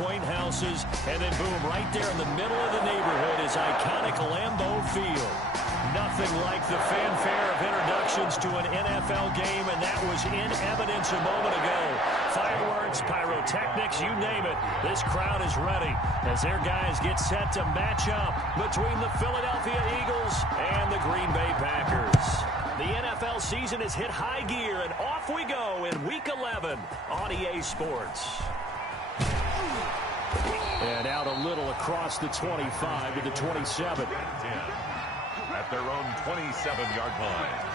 quaint houses, and then boom, right there in the middle of the neighborhood is iconic Lambeau Field. Nothing like the fanfare of introductions to an NFL game, and that was in evidence a moment ago. Fireworks, pyrotechnics, you name it. This crowd is ready as their guys get set to match up between the Philadelphia Eagles and the Green Bay Packers. The NFL season has hit high gear, and off we go in Week 11 on EA Sports. And out a little across the 25 to the 27. At their own 27-yard line.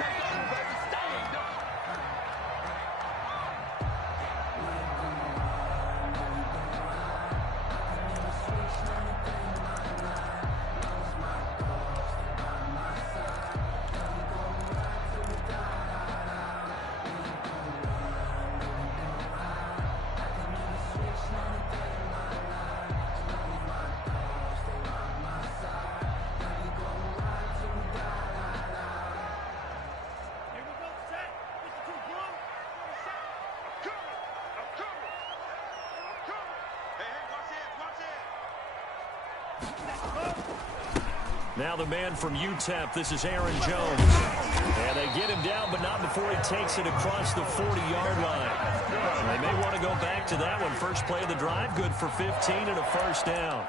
Now the man from UTEP, this is Aaron Jones. And they get him down, but not before he takes it across the 40-yard line. They may want to go back to that one. First play of the drive, good for 15 and a first down.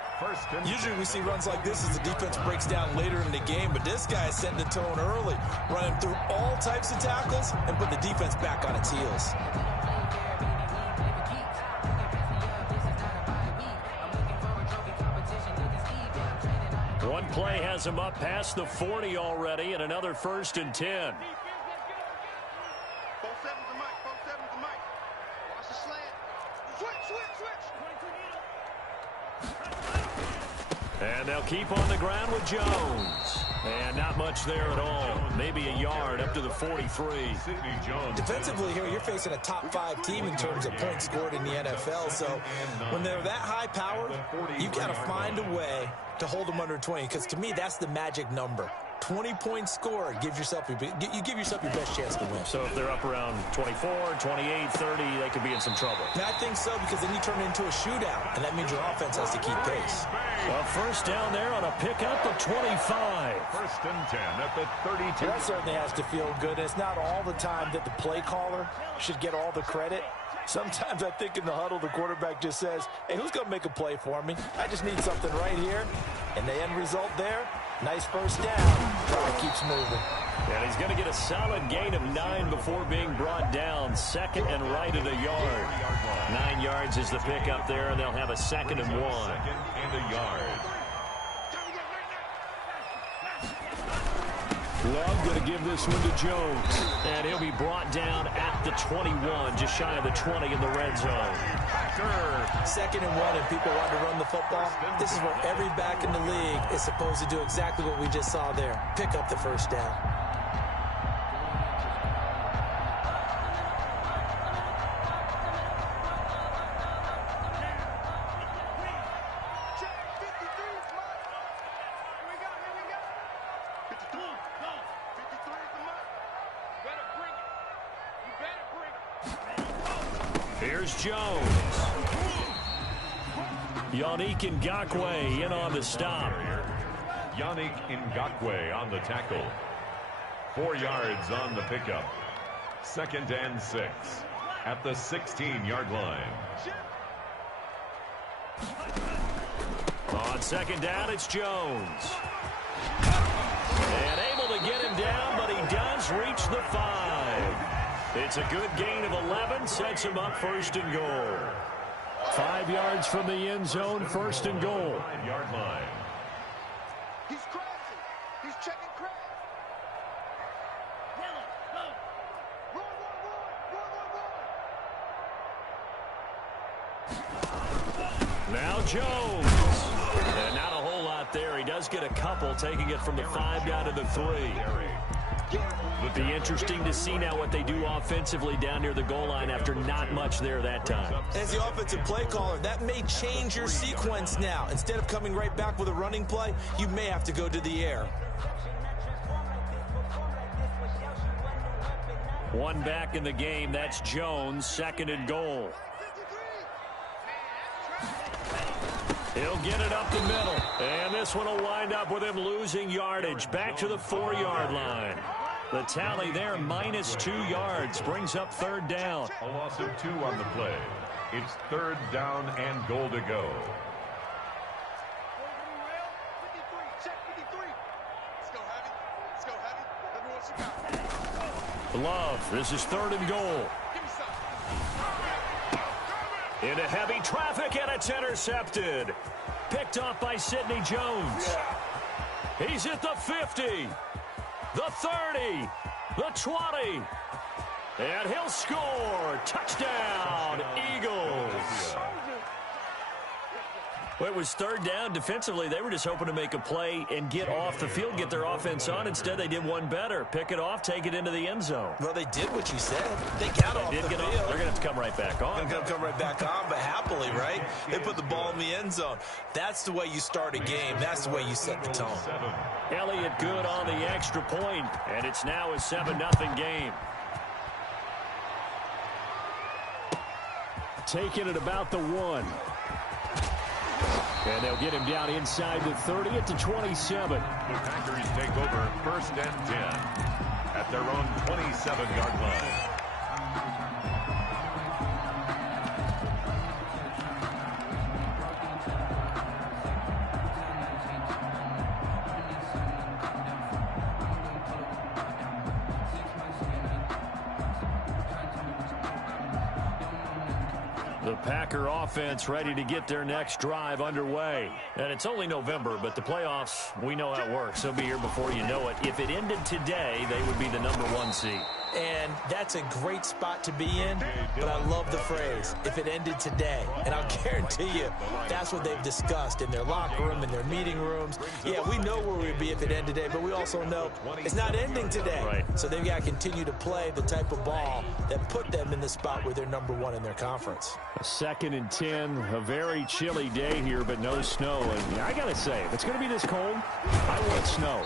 Usually we see runs like this as the defense breaks down later in the game, but this guy is setting the tone early, running through all types of tackles and put the defense back on its heels. One play has him up past the 40 already, and another 1st and 10. And they'll keep on the ground with Jones. And not much there at all. Maybe a yard up to the 43. Defensively here, you're facing a top 5 team in terms of points scored in the NFL. So when they're that high powered, you got to find a way to hold them under 20. Because to me, that's the magic number. 20 points scored, you give yourself your best chance to win. So if they're up around 24, 28, 30, they could be in some trouble. And I think so, because then you turn it into a shootout, and that means your offense has to keep pace. Well, first down there on a pickup of 25. 1st and 10 at the 32. That certainly has to feel good. It's not all the time that the play caller should get all the credit. Sometimes I think in the huddle, the quarterback just says, hey, who's going to make a play for me? I just need something right here. And the end result there, nice first down. It keeps moving. And he's going to get a solid gain of 9 before being brought down. 2nd and right at a yard. 9 yards is the pickup there, and they'll have a 2nd and 1. 2nd and a yard. Love going to give this one to Jones. And he'll be brought down at the 21, just shy of the 20 in the red zone. 2nd and 1, and people want to run the football. This is where every back in the league is supposed to do exactly what we just saw there. Pick up the first down. Here's Jones. Yannick Ngakoue in on the stop. Yannick Ngakoue on the tackle. 4 yards on the pickup. 2nd and 6 at the 16-yard line. On 2nd down, it's Jones. And able to get him down, but he does reach the 5. It's a good gain of 11, sets him up 1st and goal. 5 yards from the end zone, 1st and goal. 5-yard line. He's crashing. He's checking crash. Run. Now Jones. And not a whole lot there. He does get a couple, taking it from the 5 down to the 3. It'll be interesting to see now what they do offensively down near the goal line after not much there that time. As the offensive play caller, that may change your sequence now. Instead of coming right back with a running play, you may have to go to the air. One back in the game, that's Jones, 2nd and goal. He'll get it up the middle. And this one will wind up with him losing yardage. Back to the 4-yard line. The tally there, -2 yards, brings up third down. A loss of 2 on the play. It's third down and goal to go. Love, this is third and goal. Into heavy traffic, and it's intercepted. Picked off by Sidney Jones. He's at the 50, the 30, the 20. And he'll score. Touchdown, Eagles. Well, it was third down. Defensively, they were just hoping to make a play and get off the field, get their offense on. Instead, they did one better. Pick it off, take it into the end zone. Well, they did what you said. They got off the field. They're going to have to come right back on. They're going to come right back on, but happily, right? They put the ball in the end zone. That's the way you start a game. That's the way you set the tone. Elliott good on the extra point, and it's now a 7-0 game. Taking it about the 1. And they'll get him down inside the 30 at the 27. The Packers take over first and 10 at their own 27-yard line. The Packer offense ready to get their next drive underway. And it's only November, but the playoffs, we know how it works. They'll be here before you know it. If it ended today, they would be the #1 seed. And that's a great spot to be in, but I love the phrase, if it ended today. And I'll guarantee you, that's what they've discussed in their locker room, in their meeting rooms. Yeah, we know where we'd be if it ended today, but we also know it's not ending today. Right. So they've got to continue to play the type of ball that put them in the spot where they're #1 in their conference. 2nd and 10, a very chilly day here, but no snow. And I got to say, if it's going to be this cold, I want snow.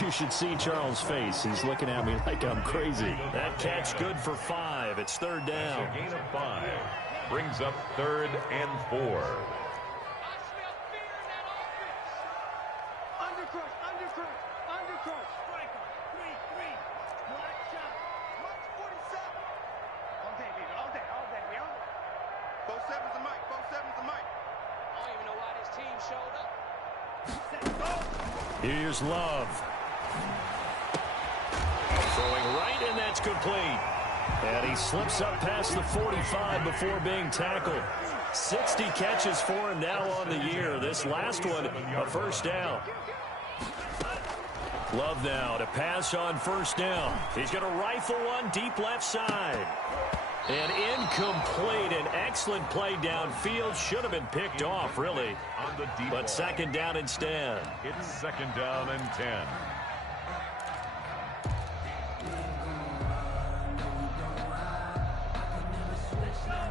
You should see Charles' face. He's looking at me like I'm crazy. That catch good for 5. It's third down. A gain of 5 brings up third and 4. Here's Love. Throwing right, and that's complete. And he slips up past the 45 before being tackled. 60 catches for him now on the year. This last one, a first down. Love now to pass on first down. He's going to rifle one deep left side. And incomplete. An excellent play downfield. Should have been picked off, really. But second down instead. It's second down and 10.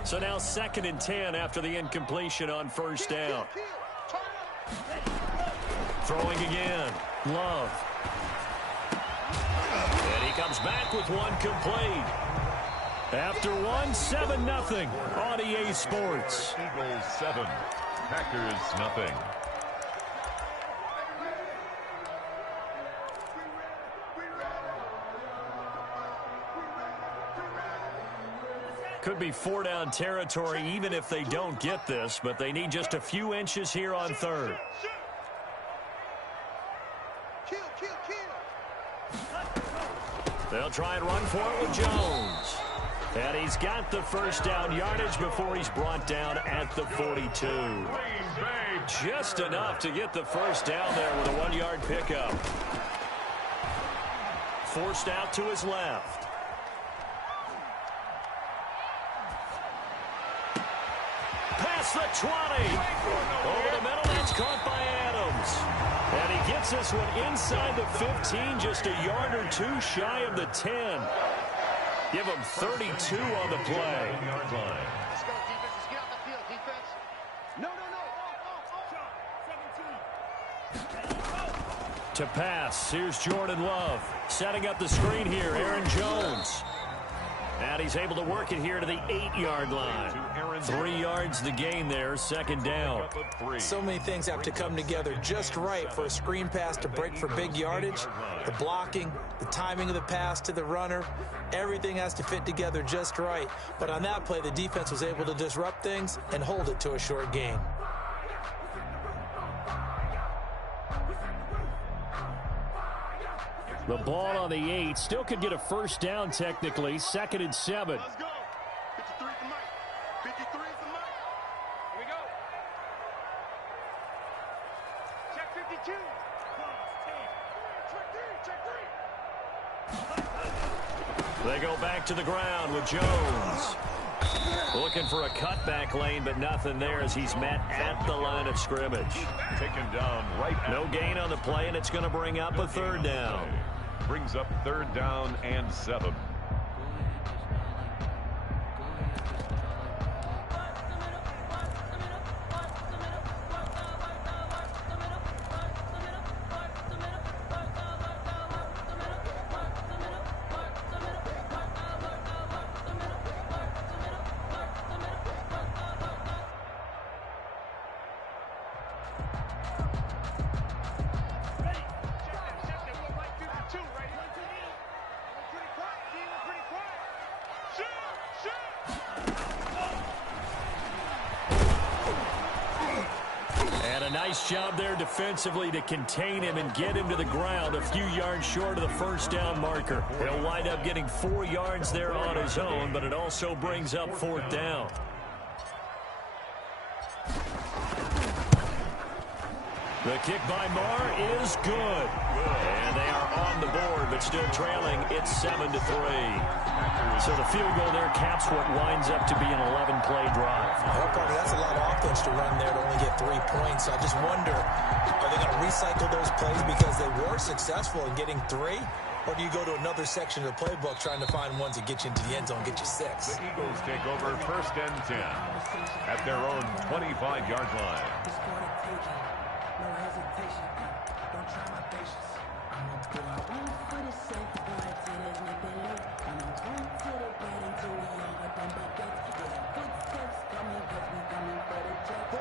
So now 2nd and 10 after the incompletion on first down. Throwing again. Love. And he comes back with one complete. After one, 7-0 on EA Sports. Eagles 7, Packers nothing. Could be 4-down territory even if they don't get this, but they need just a few inches here on third. They'll try and run for it with Jones. And he's got the first down yardage before he's brought down at the 42. Just enough to get the first down there with a 1-yard pickup. Forced out to his left. Past the 20. Over the middle, that's caught by Adams. And he gets this one inside the 15, just a yard or two shy of the 10. Give him 32 on the play. Let's go, defense. Let's get off the field, defense. No. To pass, here's Jordan Love. Setting up the screen here, Aaron Jones. And he's able to work it here to the 8-yard line. 3 yards the gain there, second down. So many things have to come together just right for a screen pass to break for big yardage. The blocking, the timing of the pass to the runner, everything has to fit together just right. But on that play, the defense was able to disrupt things and hold it to a short gain. The ball on the 8. Still could get a first down technically. 2nd and 7. Let's go. 53 is the mic. 53 is the mic. Here we go. Check 52. Check 3. They go back to the ground with Jones. Looking for a cutback lane, but nothing there as he's met at the line of scrimmage. Taken down right. No gain on the play, and it's going to bring up a 3rd down. Brings up 3rd down and 7. Nice job there defensively to contain him and get him to the ground a few yards short of the first down marker. He'll wind up getting 4 yards there on his own, but it also brings up 4th down. The kick by Marr is good. And they are on the board, but still trailing. It's 7-3. So the field goal there caps what winds up to be an 11-play drive. That's a lot of offense to run there to only get 3 points. I just wonder, are they going to recycle those plays because they were successful in getting 3? Or do you go to another section of the playbook trying to find ones that get you into the end zone and get you 6? The Eagles take over 1st and 10 at their own 25-yard line.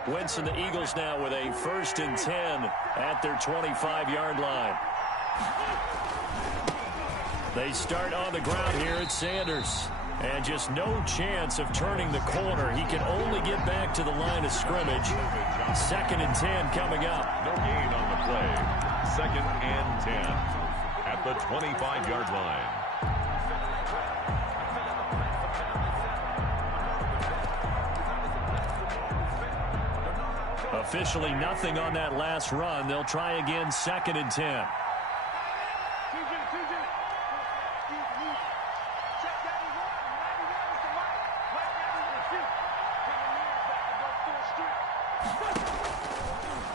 Wentz and the Eagles now with a 1st and 10 at their 25-yard line. They start on the ground here at Sanders. And just no chance of turning the corner. He can only get back to the line of scrimmage. 2nd and 10 coming up. No gain on the play. 2nd and 10 at the 25-yard line. Officially nothing on that last run. They'll try again 2nd and 10.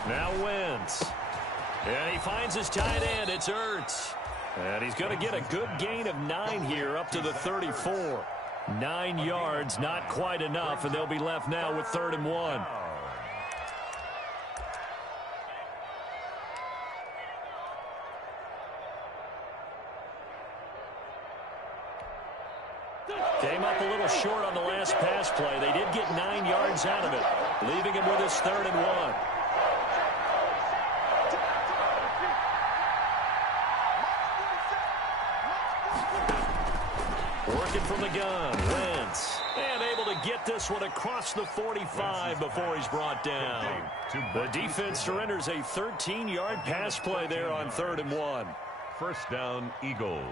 Now Wentz. And he finds his tight end. It's Ertz. And he's going to get a good gain of 9 here up to the 34. 9 yards, not quite enough, and they'll be left now with 3rd and 1. Came up a little short on the last pass play. They did get 9 yards out of it, leaving him with his 3rd and 1. Working from the gun, Wentz. And able to get this one across the 45 before he's brought down. The defense surrenders a 13-yard pass play there on 3rd and 1. 1st down, Eagles.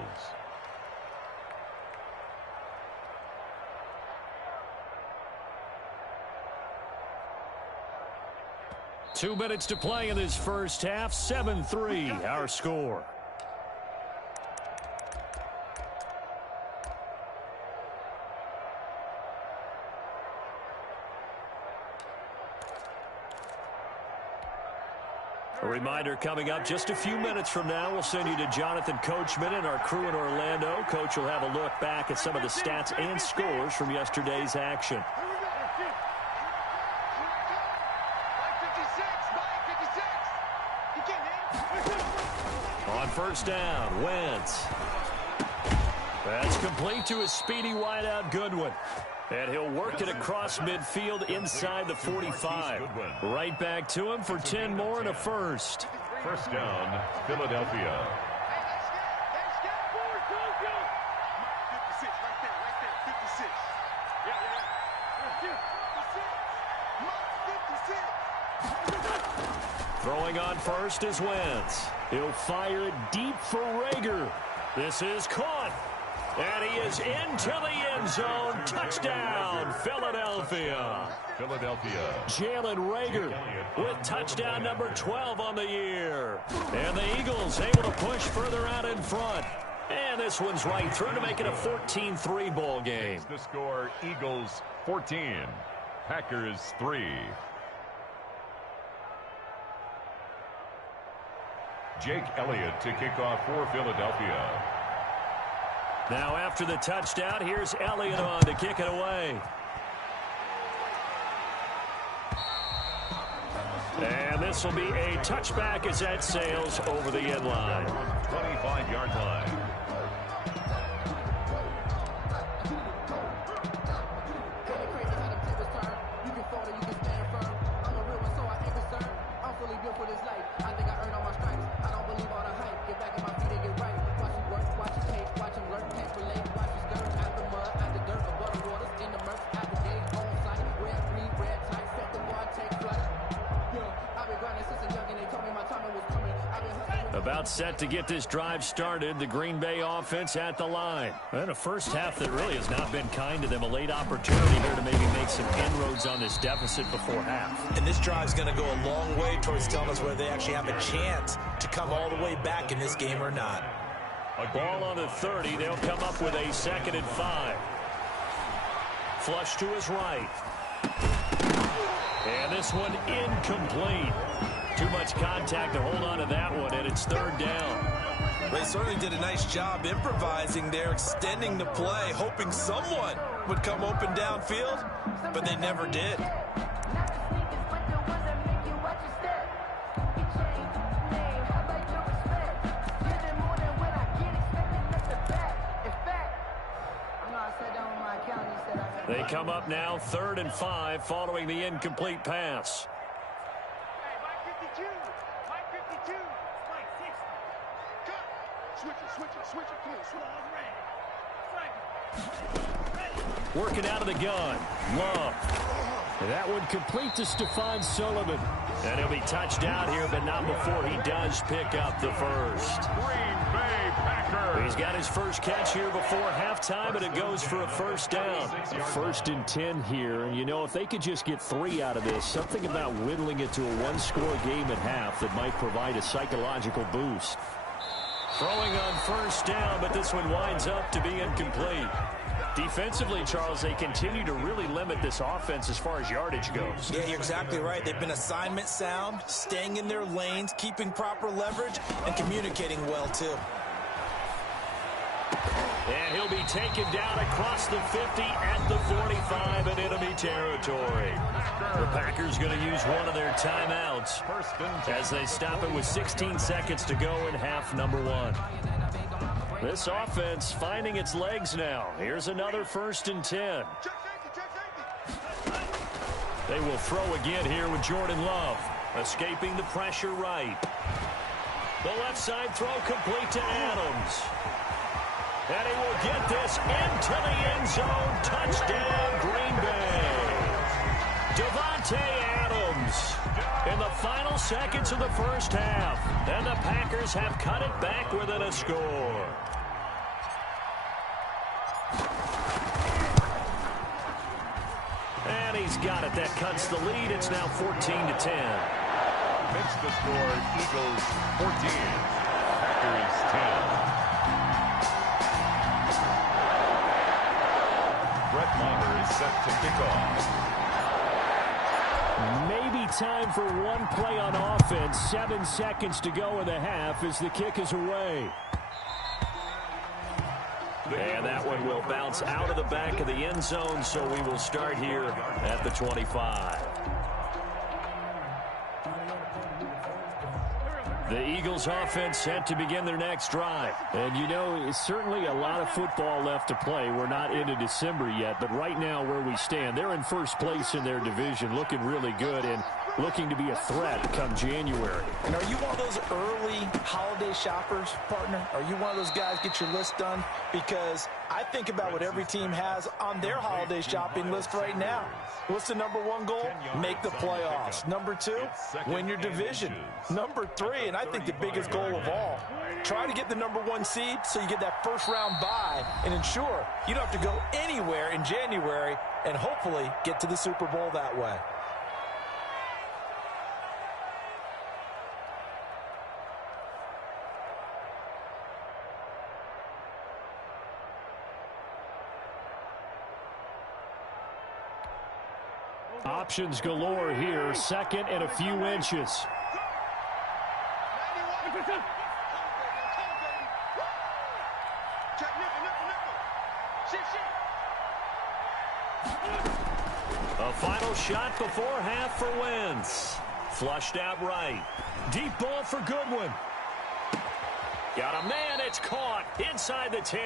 Two minutes to play in this first half. 7-3, our score. A reminder coming up just a few minutes from now, we'll send you to Jonathan Coachman and our crew in Orlando. Coach will have a look back at some of the stats and scores from yesterday's action. On 1st down, Wentz. That's complete to a speedy wideout Goodwin. And he'll work it across midfield inside the 45. Right back to him for 10 more and a first. First down, Philadelphia. Throwing on first is Wentz. He'll fire it deep for Rager. This is caught. And he is into the end zone. Touchdown, Philadelphia. Jalen Rager with touchdown number 12 on the year. And the Eagles able to push further out in front. And this one's right through to make it a 14-3 ball game. The score, Eagles 14, Packers 3. Jake Elliott to kick off for Philadelphia. Now after the touchdown, here's Elliott on to kick it away. And this will be a touchback as that sails over the end line. 25-yard line. About set to get this drive started. The Green Bay offense at the line. And a first half that really has not been kind to them. A late opportunity here to maybe make some inroads on this deficit before half. And this drive's going to go a long way towards telling us whether they actually have a chance to come all the way back in this game or not. A ball on the 30. They'll come up with a 2nd and 5. Flush to his right. And this one incomplete. Too much contact to hold on to that one, and it's 3rd down. They certainly did a nice job improvising there, extending the play, hoping someone would come open downfield, but they never did. They come up now 3rd and 5 following the incomplete pass. Working out of the gun. Love. And that one complete to Stephon Sullivan. And he'll be touched out here, but not before he does pick up the first. Green Bay Packers. He's got his first catch here before halftime, and it goes for a first down. 1st and 10 here, and you know, if they could just get 3 out of this, something about whittling it to a 1-score game at half that might provide a psychological boost. Throwing on first down, but this one winds up to be incomplete. Defensively, Charles, they continue to really limit this offense as far as yardage goes. Yeah, you're exactly right. They've been assignment sound, staying in their lanes, keeping proper leverage, and communicating well, too. And he'll be taken down across the 50 at the 45 in enemy territory. The Packers going to use one of their timeouts as they stop it with 16 seconds to go in half number 1. This offense finding its legs now. Here's another 1st and 10. They will throw again here with Jordan Love. Escaping the pressure right. The left side throw complete to Adams. And he will get this into the end zone. Touchdown, Green Bay. Devontae Adams in the final seconds of the first half. And the Packers have cut it back within a score. And he's got it. That cuts the lead. It's now 14-10. Makes the score, Eagles 14, Packers 10. Brett Maher is set to kick off. Maybe time for one play on offense. 7 seconds to go in the half as the kick is away. And that one will bounce out of the back of the end zone, so we will start here at the 25. The Eagles offense set to begin their next drive. And, you know, certainly a lot of football left to play. We're not into December yet, but right now where we stand, they're in first place in their division, looking really good and looking to be a threat come January. And are you one of those early holiday shoppers, partner? Are you one of those guys get your list done? Because I think about what every team has on their holiday shopping list right now. What's the number one goal? Make the playoffs. Number two, win your division. Number three, and I think the biggest goal of all, try to get the number one seed so you get that first round bye and ensure you don't have to go anywhere in January and hopefully get to the Super Bowl that way. Options galore here, second and a few inches. A final shot before half for Wentz. Flushed out right. Deep ball for Goodwin. Got a man, it's caught inside the 10.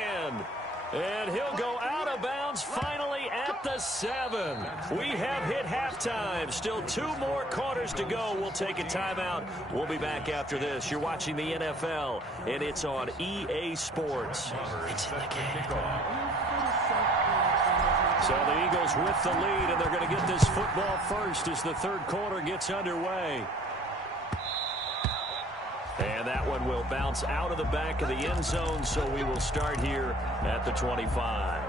And he'll go out of bounds finally at the 7. We have hit halftime. Still 2 more quarters to go. We'll take a timeout. We'll be back after this. You're watching the NFL, and it's on EA Sports. It's in the game. So the Eagles with the lead, and they're going to get this football first as the third quarter gets underway. And that one will bounce out of the back of the end zone, so we will start here at the 25.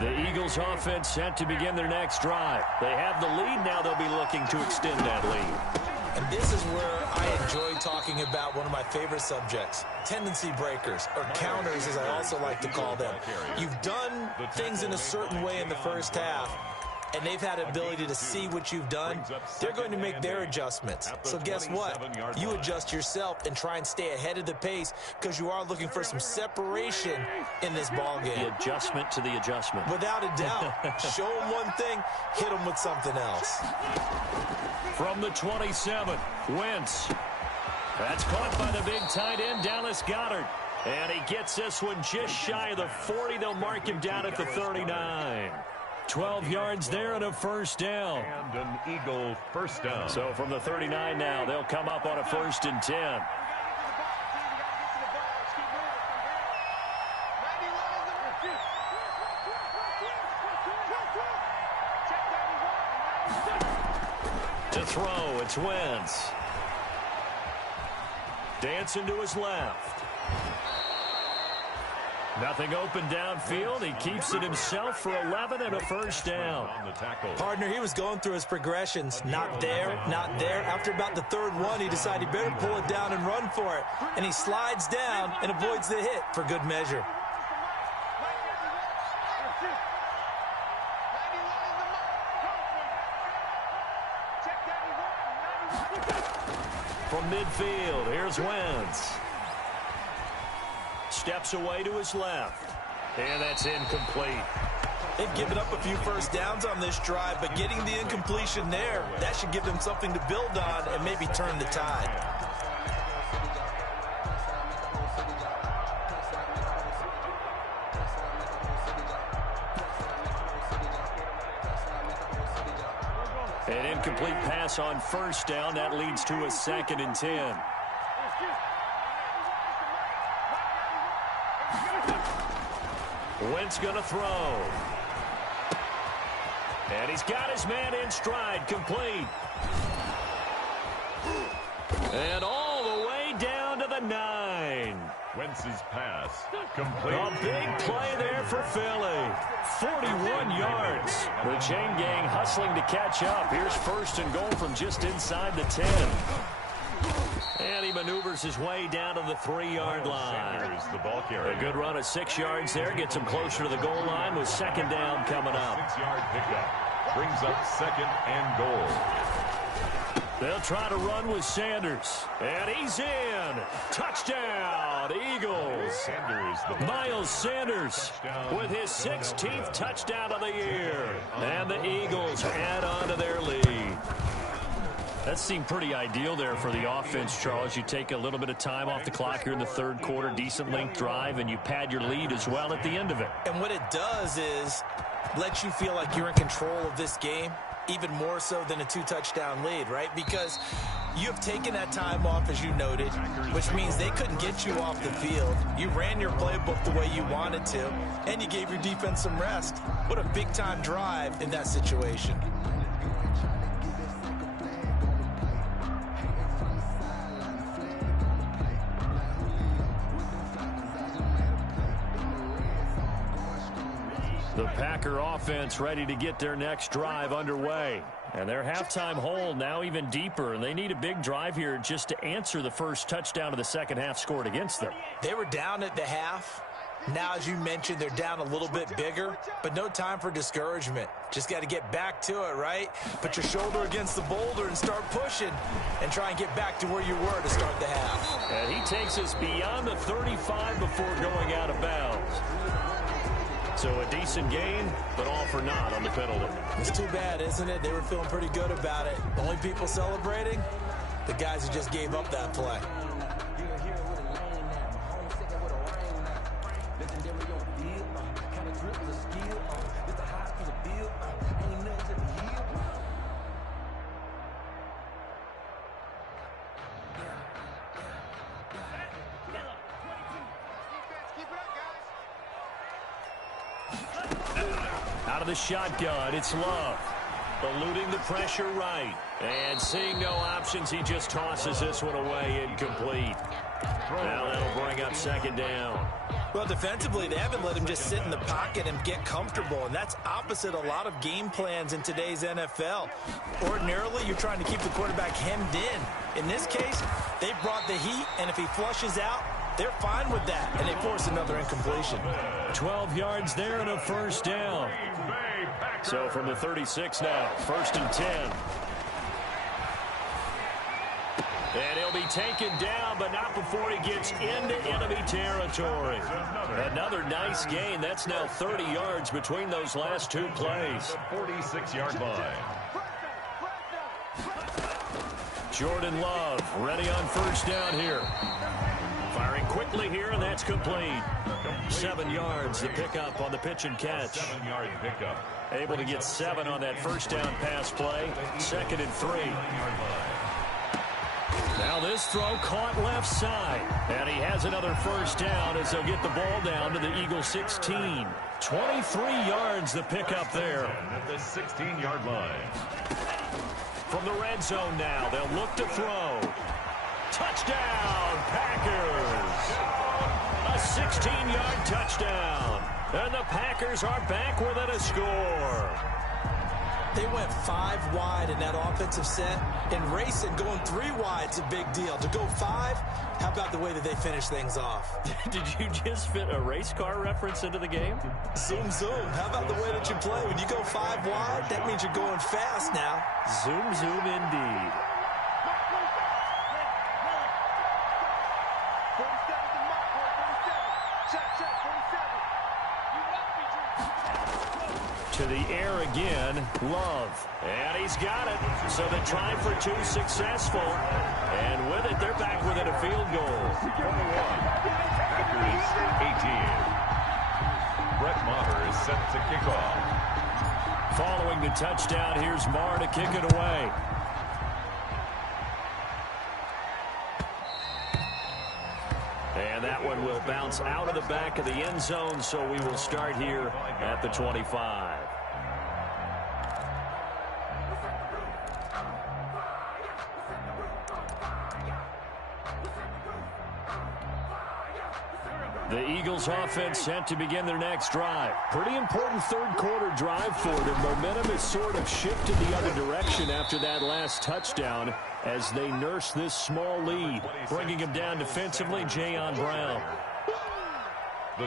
The Eagles offense set to begin their next drive. They have the lead now. They'll be looking to extend that lead. And this is where I enjoy talking about one of my favorite subjects, tendency breakers, or counters as I also like to call them. You've done things in a certain way in the first half, and they've had an ability to see what you've done. They're going to make their adjustments. So guess what? You adjust yourself and try and stay ahead of the pace because you are looking for some separation in this ballgame. The adjustment to the adjustment. Without a doubt. Show them one thing, hit them with something else. From the 27, Wentz. That's caught by the big tight end, Dallas Goedert. And he gets this one just shy of the 40. They'll mark him down at the 39. 12 yards there and a first down. And an Eagle first down. So from the 39 now, they'll come up on a 1st and 10. To throw, it's Wentz. Dancing to his left. Nothing open downfield. He keeps it himself for 11 and a first down. Partner, he was going through his progressions. Not there, not there. After about the third one, he decided he better pull it down and run for it. And he slides down and avoids the hit for good measure. From midfield, here's Wentz. Steps away to his left. And that's incomplete. They've given up a few first downs on this drive, but getting the incompletion there, that should give them something to build on and maybe turn the tide. An incomplete pass on first down. That leads to a 2nd and 10. Wentz going to throw. And he's got his man in stride, complete. And all the way down to the 9. Wentz's pass complete. A big play there for Philly. 41 yards. The chain gang hustling to catch up. Here's 1st and goal from just inside the 10. And he maneuvers his way down to the 3-yard line. The ball carrier. A good run of 6 yards there. Gets him closer to the goal line with 2nd down coming up. 6-yard pickup. Brings up 2nd and goal. They'll try to run with Sanders. And he's in. Touchdown, Eagles. Miles Sanders with his 16th touchdown of the year. And the Eagles add on to their lead. That seemed pretty ideal there for the offense, Charles. You take a little bit of time off the clock here in the third quarter, decent length drive, and you pad your lead as well at the end of it. And what it does is let you feel like you're in control of this game, even more so than a 2-touchdown lead, right? Because you have taken that time off, as you noted, which means they couldn't get you off the field. You ran your playbook the way you wanted to, and you gave your defense some rest. What a big-time drive in that situation. The Packer offense ready to get their next drive underway. And their halftime hole now even deeper, and they need a big drive here just to answer the first touchdown of the second half scored against them. They were down at the half. Now, as you mentioned, they're down a little bit bigger, but no time for discouragement. Just got to get back to it, right? Put your shoulder against the boulder and start pushing and try and get back to where you were to start the half. And he takes us beyond the 35 before going out of bounds. So a decent gain, but all for naught on the penalty. It's too bad, isn't it? They were feeling pretty good about it. The only people celebrating, the guys who just gave up that play. Out of the shotgun, it's Love. Eluding the pressure right. And seeing no options, he just tosses this one away incomplete. Now that'll bring up second down. Well, defensively, they haven't let him just sit in the pocket and get comfortable, and that's opposite a lot of game plans in today's NFL. Ordinarily, you're trying to keep the quarterback hemmed in. In this case, they brought the heat, and if he flushes out, they're fine with that, and they force another incompletion. 12 yards there and a first down. So from the 36 now, 1st and 10. And he'll be taken down, but not before he gets into enemy territory. Another nice gain. That's now 30 yards between those last two plays. 46-yard line. Jordan Love ready on first down here. Firing quickly here, and that's complete. 7 yards, the pickup on the pitch and catch. 7-yard pickup. Able to get 7 on that first down pass play. 2nd and 3. Now this throw caught left side. And he has another first down as they'll get the ball down to the Eagles 16. 23 yards the pickup there. At the 16-yard line. From the red zone now, they'll look to throw. Touchdown, Packers. A 16-yard touchdown. And the Packers are back within a score. They went 5 wide in that offensive set. And racing, going 3 wide is a big deal. To go 5, how about the way that they finish things off? Did you just fit a race car reference into the game? Zoom, zoom. How about the way that you play? When you go 5 wide, that means you're going fast now. Zoom, zoom indeed. To the air again, Love. And he's got it. So the try for 2 successful. And with it, they're back within a field goal. 21. Packers 18. Brett Maher is set to kick off. Following the touchdown, here's Maher to kick it away. And that one will bounce out of the back of the end zone, so we will start here at the 25. The Eagles offense set to begin their next drive. Pretty important third quarter drive for them. Momentum has sort of shifted the other direction after that last touchdown as they nurse this small lead. Bringing him down defensively, Jayon Brown.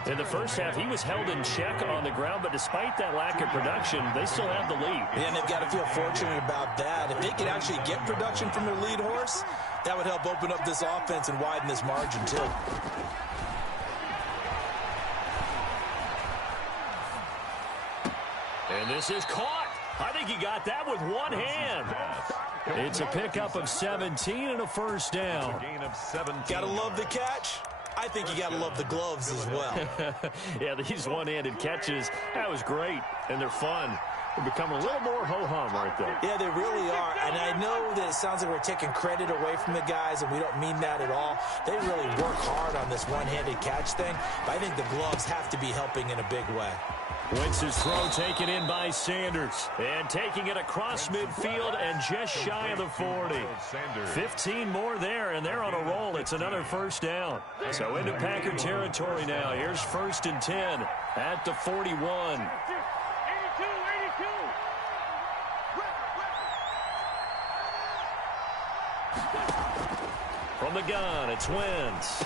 In the first half, he was held in check on the ground, but despite that lack of production, they still have the lead. Yeah, and they've got to feel fortunate about that. If they could actually get production from their lead horse, that would help open up this offense and widen this margin, too. And this is caught. I think he got that with one hand. It's a pickup of 17 and a first down. Got to love the catch. I think you got to love the gloves as well. Yeah, these one-handed catches, that was great, and they're fun. They become a little more ho-hum right there. Yeah, they really are, and I know that it sounds like we're taking credit away from the guys, and we don't mean that at all. They really work hard on this one-handed catch thing, but I think the gloves have to be helping in a big way. Wentz's throw taken in by Sanders. And taking it across midfield and just shy of the 40. 15 more there, and they're on a roll. It's another first down. So into Packer territory now. Here's 1st and 10 at the 41. From the gun, it's Wentz.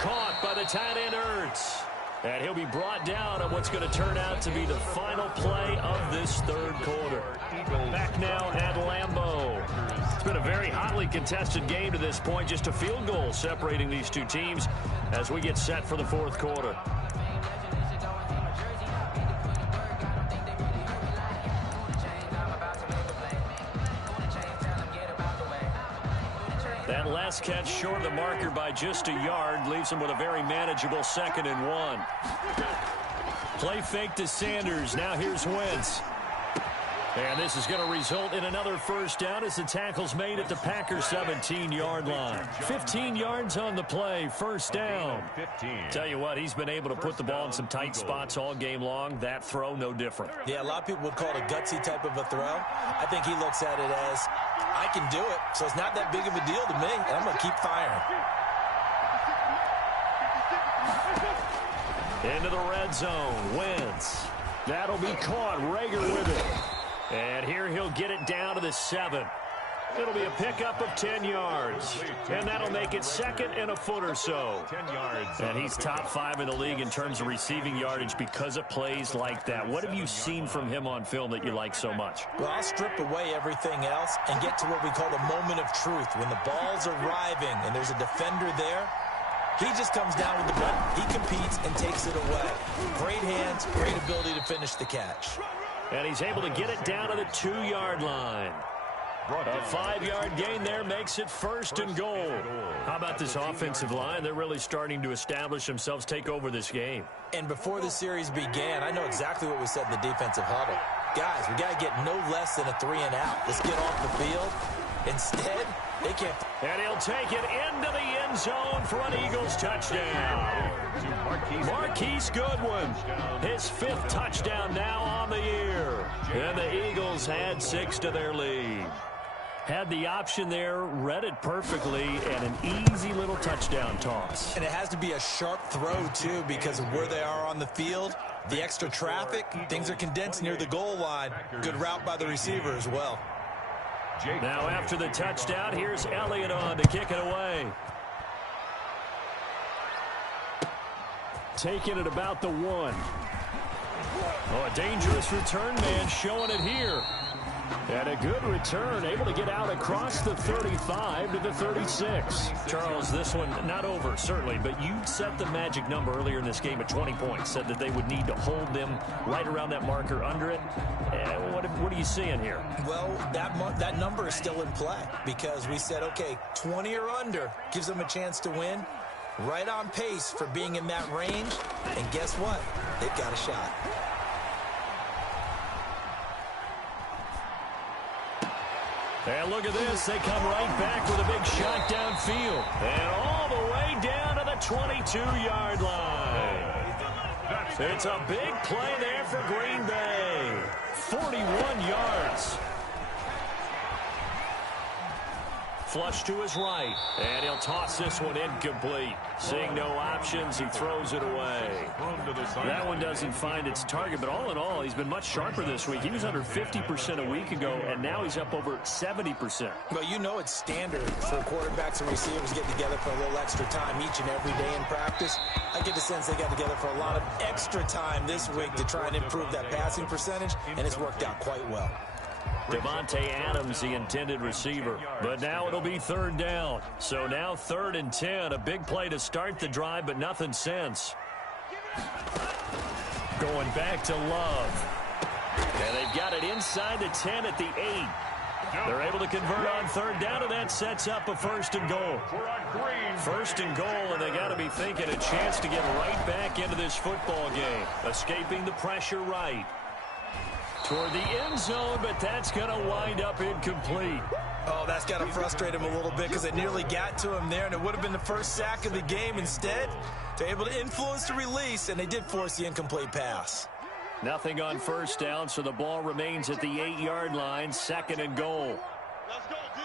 Caught by the tight end Ertz. And he'll be brought down on what's going to turn out to be the final play of this third quarter. Back now at Lambeau. It's been a very hotly contested game to this point. Just a field goal separating these two teams as we get set for the fourth quarter. That last catch short of the marker by just a yard leaves him with a very manageable 2nd and 1. Play fake to Sanders. Now here's Wentz. And this is going to result in another first down as the tackle's made at the Packers 17-yard line. 15 yards on the play, first down. Tell you what, he's been able to put the ball in some tight spots all game long. That throw, no different. Yeah, a lot of people would call it a gutsy type of a throw. I think he looks at it as, I can do it, so it's not that big of a deal to me, and I'm going to keep firing. Into the red zone, Wentz. That'll be caught. Rager with it. And here he'll get it down to the 7. It'll be a pickup of 10 yards. And that'll make it 2nd and a foot or so. 10 yards. And he's top 5 in the league in terms of receiving yardage because of plays like that. What have you seen from him on film that you like so much? Well, I'll strip away everything else and get to what we call the moment of truth. When the ball's arriving and there's a defender there, he just comes down with the ball. He competes and takes it away. Great hands, great ability to finish the catch. And he's able to get it down to the 2-yard line. A 5-yard gain there makes it 1st and goal. How about this offensive line? They're really starting to establish themselves, take over this game. And before the series began, I know exactly what we said in the defensive huddle. Guys, we got to get no less than a 3-and-out. Let's get off the field. Instead, they can't. And he'll take it into the end zone for an Eagles touchdown. Marquise Goodwin, his 5th touchdown now on the year. And the Eagles had 6 to their lead. Had the option there, read it perfectly, and an easy little touchdown toss. And it has to be a sharp throw, too, because of where they are on the field. The extra traffic, things are condensed near the goal line. Good route by the receiver as well. Now after the touchdown, here's Elliott on to kick it away. Taking it about the 1. Oh, a dangerous return man showing it here. And a good return, able to get out across the 35 to the 36. Charles, this one not over, certainly, but you set the magic number earlier in this game at 20 points. Said that they would need to hold them right around that marker under it. What are you seeing here? Well, that number is still in play because we said, okay, 20 or under gives them a chance to win. Right on pace for being in that range. And guess what? They've got a shot. And look at this. They come right back with a big shot downfield. And all the way down to the 22-yard line. It's a big play there for Green Bay. 41 yards. Flush to his right. And he'll toss this one incomplete. Seeing no options, he throws it away. That one doesn't find its target, but all in all, he's been much sharper this week. He was under 50% a week ago, and now he's up over 70%. Well, you know it's standard for quarterbacks and receivers getting together for a little extra time each and every day in practice. I get the sense they got together for a lot of extra time this week to try and improve that passing percentage, and it's worked out quite well. Devontae Adams, the intended receiver. But now it'll be third down. So now 3rd and 10. A big play to start the drive, but nothing since. Going back to Love. And they've got it inside the 10 at the 8. They're able to convert on 3rd down, and that sets up a 1st and goal. 1st and goal, and they got to be thinking a chance to get right back into this football game. Escaping the pressure right. Toward the end zone, but that's going to wind up incomplete. Oh, that's got to frustrate him a little bit because it nearly got to him there, and it would have been the first sack of the game. Instead, they're able to influence the release, and they did force the incomplete pass. Nothing on 1st down, so the ball remains at the 8-yard line, 2nd and goal. Let's go, D.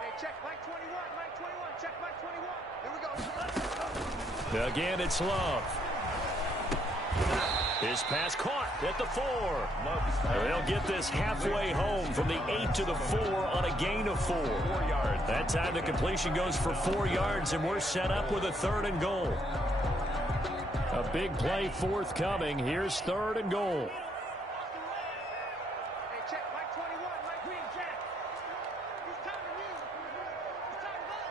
Hey, check Mike 21, Mike 21, check Mike 21. Here we go. Again, it's Love. His pass caught at the 4. They'll get this halfway home from the 8 to the 4 on a gain of 4. That time the completion goes for 4 yards, and we're set up with a 3rd and goal. A big play forthcoming. Here's 3rd and goal. Hey, check Mike 21, Mike Green, check. He's timing you. He's timing us.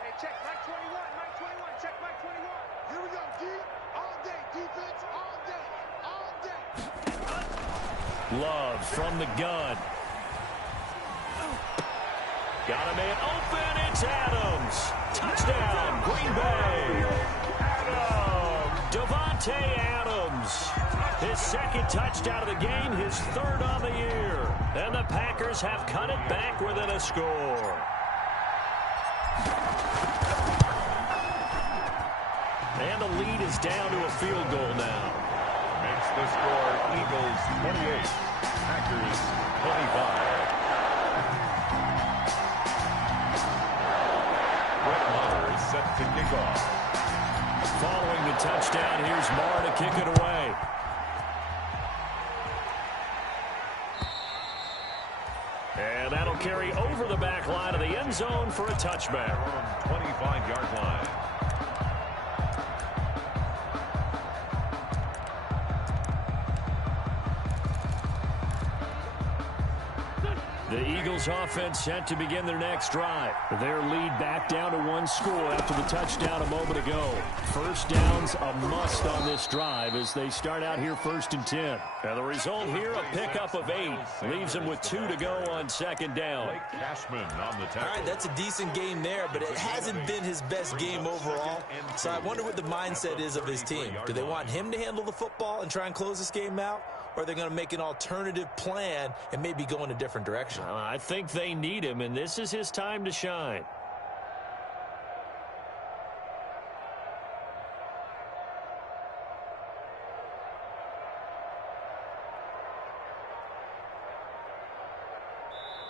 Hey, check Mike 21, Mike 21, check Mike 21. Here we go, D. All day, defense, all day, all day. Love from the gun. Got a man open. It's Adams. Touchdown, Green Bay. Devontae Adams. His 2nd touchdown of the game, his 3rd on the year. And the Packers have cut it back within a score. And the lead is down to a field goal now. Makes the score Eagles 28, Packers 25. Brett Maher is set to kick off. Following the touchdown, here's Maher to kick it away. And that'll carry over the back line of the end zone for a touchback. 25-yard line. The Eagles offense set to begin their next drive. Their lead back down to 1 score after the touchdown a moment ago. 1st down's a must on this drive as they start out here 1st and 10. And the result here, a pickup of 8. Leaves them with 2 to go on 2nd down. Cashman on the tackle. All right, that's a decent game there, but it hasn't been his best game overall. So I wonder what the mindset is of his team. Do they want him to handle the football and try and close this game out? Or are they going to make an alternative plan and maybe go in a different direction? I think they need him, and this is his time to shine.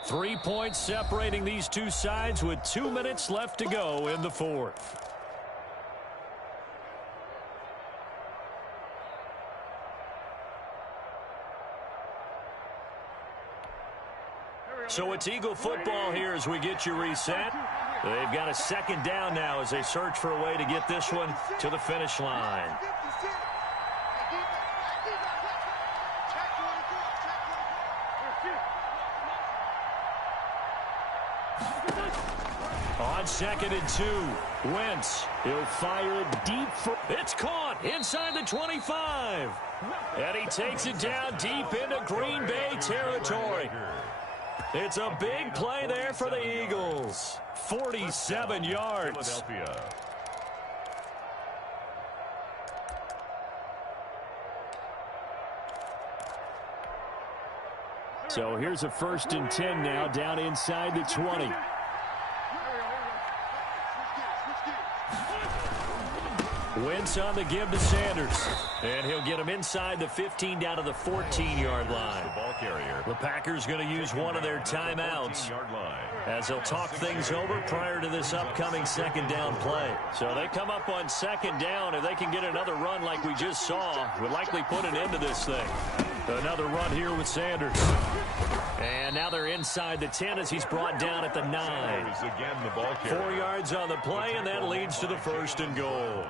Three points separating these two sides with 2 minutes left to go in the 4th. So it's Eagle football here as we get you reset. They've got a 2nd down now as they search for a way to get this one to the finish line. On 2nd and 2, Wentz. He'll fire it deep. It's caught inside the 25. And he takes it down deep into Green Bay territory. It's a big play there for the Eagles. 47 yards. Philadelphia. So here's a 1st and 10 now down inside the 20. Wentz on the give to Sanders. And he'll get him inside the 15 down to the 14-yard line. The ball carrier. The Packers going to use one of their timeouts as they'll talk things over prior to this upcoming second down play. So they come up on second down. If they can get another run like we just saw, would likely put an end to this thing. Another run here with Sanders. And now they're inside the 10 as he's brought down at the 9. 4 yards on the play, and that leads to the 1st and goal.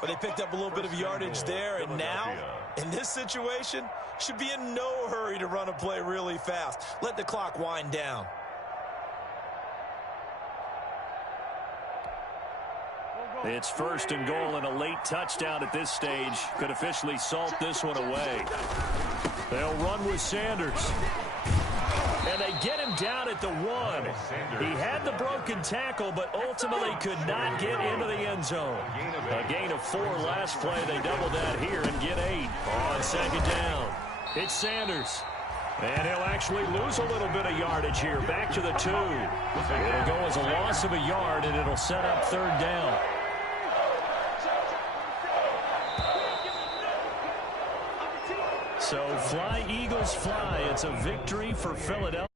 But they picked up a little bit of yardage there, and now, in this situation, should be in no hurry to run a play really fast. Let the clock wind down. It's 1st and goal, and a late touchdown at this stage could officially salt this one away. They'll run with Sanders. And they get him down at the 1. He had the broken tackle, but ultimately could not get into the end zone. A gain of 4 last play. They double that here and get 8 on second down. It's Sanders. And he'll actually lose a little bit of yardage here. Back to the 2. It'll go as a loss of a yard, and it'll set up 3rd down. So fly, Eagles, fly. It's a victory for Philadelphia.